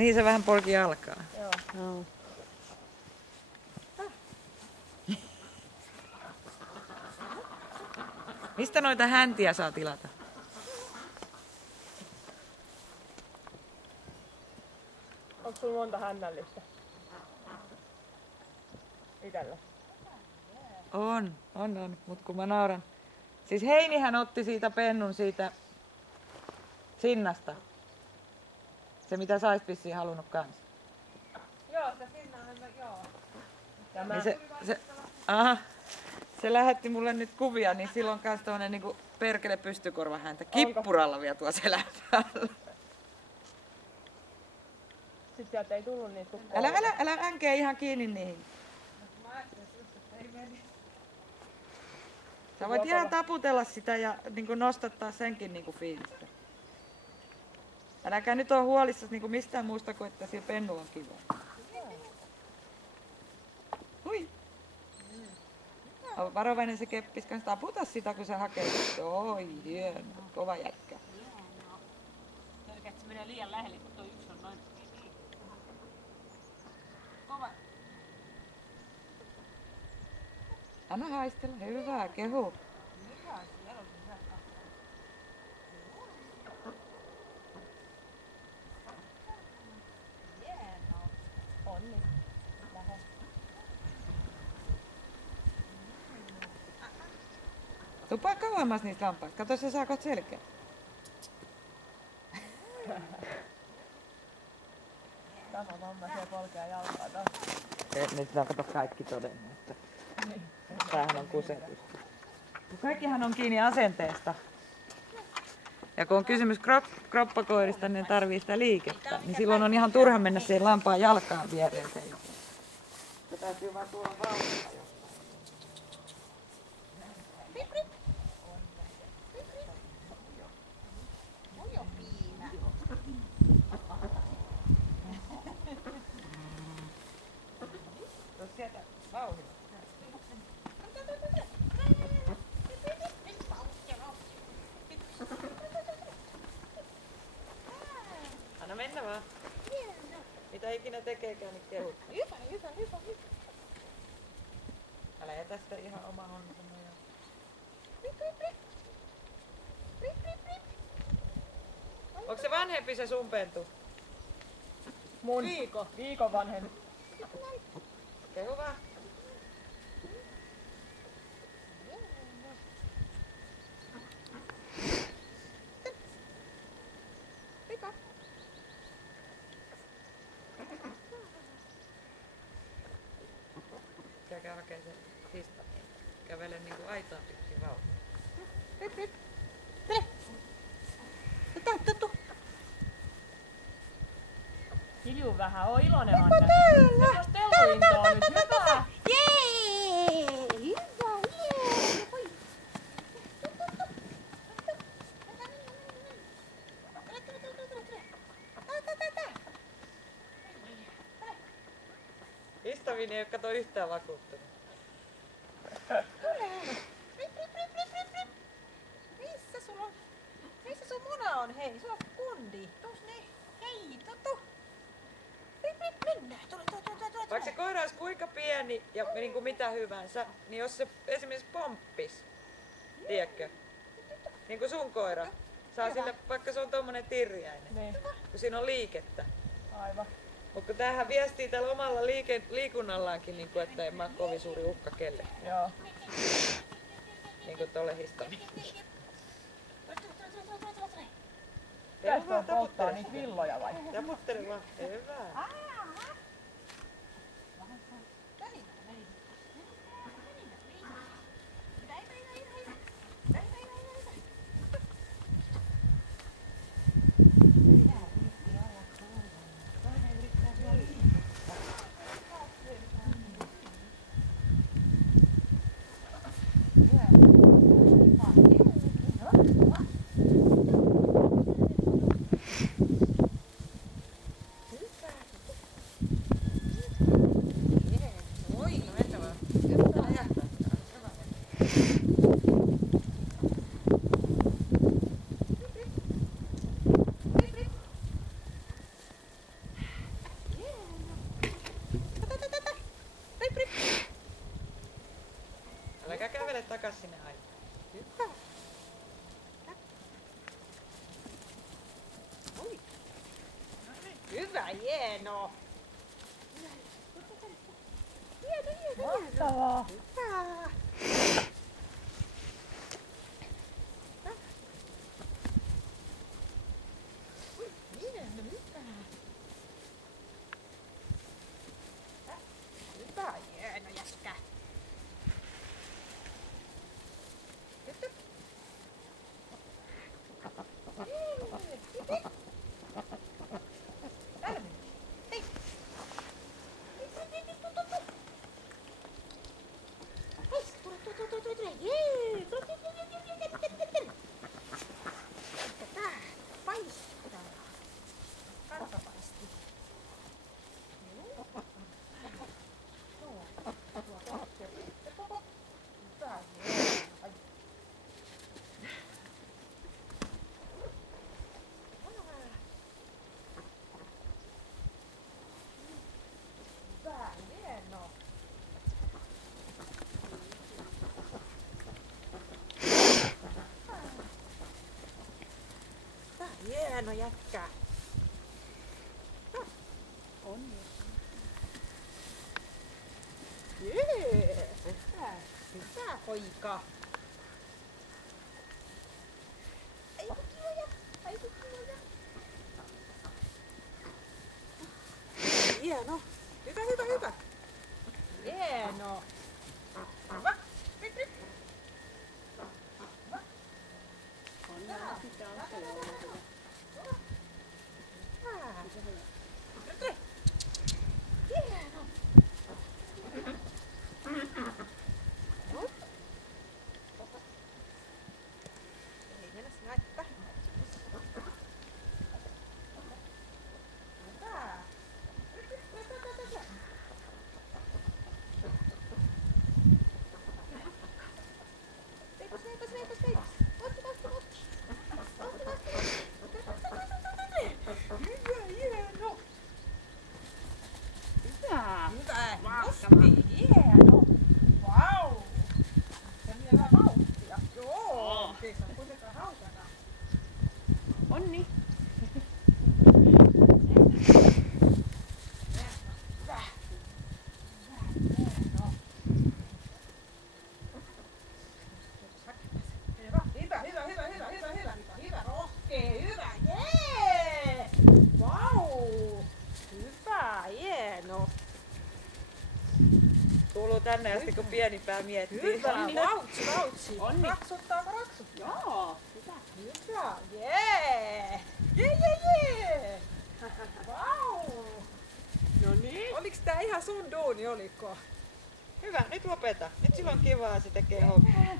Niin se vähän polki jalkaa. Joo. No. Mistä noita häntiä saa tilata? Onko sulla monta hännällistä? Itellä. On. Mut kun mä nauran. Siis Heinihän otti siitä pennun siitä Sinnasta. Se mitä sä oisit vissiin halunnut kans. Joo, se Sinnahan joo. Ja mä... Niin se lähetti mulle nyt kuvia, niin silloin on kans tommonen niinku perkele pystykorvahäntä kippuralla vielä tuo selän päällä. Sitten sieltä ei tullut niitä kukkoja. Älä änkee ihan kiinni niihin. Sä voit ihan taputella sitä ja niinku nostattaa senkin niinku fiilistä. Äläkä nyt oo huolissasi niinku mistään muusta kuin että siellä pennu on kiva. Hui! On varovainen se keppis kanssa. Taputa sitä kun sä hakee. Oi hieno. Kova jätkä. Pelkää, että se menee liian lähelle, kun toi yksi on noin. Kova. Anna haistella. Hyvä. Kehu. Hyvä, siellä on hyvä kahva. Hienoa. On niin. Lähe. Tupaa kauemmas niistä lampaista. Kato, sä saakot selkeä. Tämä mamma siellä polkea jalkaa taas. Nyt on kato kaikki todennut, että tämähän on kusetus. Kaikkihan on kiinni asenteesta. Ja kun on kysymys kroppakoirista, niin ne tarvii sitä liikettä. Niin silloin on ihan turha mennä siihen lampaan jalkaan viereeseen. Se täytyy vaan tuolla vauhdilla jostain. Tuossa sieltä vauhdilla. Anna mennä vaan. Mitä ikinä tekeekään, niin kehut. Hyvä. Älä jätä sitä ihan oma onnensa nojaa. Onko se vanhempi se sun pentu? Mun viikon vanhempi. Kehu vaan. Käykää hakee se hista. Kävele niinku aitaa pitkin vauhtia. Hilju vähän, oo iloinen Anne. Semmois telluintoa nyt, hyvä! Istavini ei oo kato yhtään vakuuttunut. Missä sun muna on? Hei, se on kundi. Tuus niin. Hei, tutu. Mennään. Tule. Vaikka se koira olisi kuinka pieni ja niin kuin mitä hyvänsä, niin jos se esimerkiksi pomppis, tiedätkö? Niin kuin sun koira. Saa sille, vaikka se on tommonen tirjäinen, Niin, kun siinä on liikettä. aivan. Mutta tämähän viestii tällä omalla liikunnallaankin, niin kuin, että en mä ole kovin suuri uhka kelle. Joo. Niin kuin tolle historia. Pitäisikö on polttaa niitä villoja vai? Taputtele vaan. Hyvä. hyvä, hieno. Mahtavaa. Hyvä. Hieno, hyvä. Hyvä, hieno jätkä. Hieno jätkä. On. Jee. Hyvä poika. Aiku kivoja. Aiku kivoja. Hieno. Hyvä, hyvä, hyvä. Hieno. Hyvä. Nyt, nyt. Ei mennä sinä että. Hyvä. Veipas, veipas, veipas, veipas. Otti, otti, otti. Otti, otti. Hyvä, hieno. Hyvä. Hyvä. Nosti. Hieno. Vau. Se on vielä vauhtia. Joo. Ei saa kuitenkaan haukata. Onni. Hyvä, hyvä, hyvä, hyvä, hyvä, hyvä, hyvä, hyvä, rohkea, hyvä, jee! Vau! Hyvä, hieno. Kuuluu tänne asti, kun pienimpää miettii. Hyvä, vautsi, vautsi. Onni. Raksuttaako raksuttaa? Joo. Hyvä. Hyvä, jee! Jee, jee, jee! Vau! No niin. Oliks tää ihan sun duuni, oliko? Hyvä, nyt lopeta. Nyt sillä on kivaa, se tekee hommaa.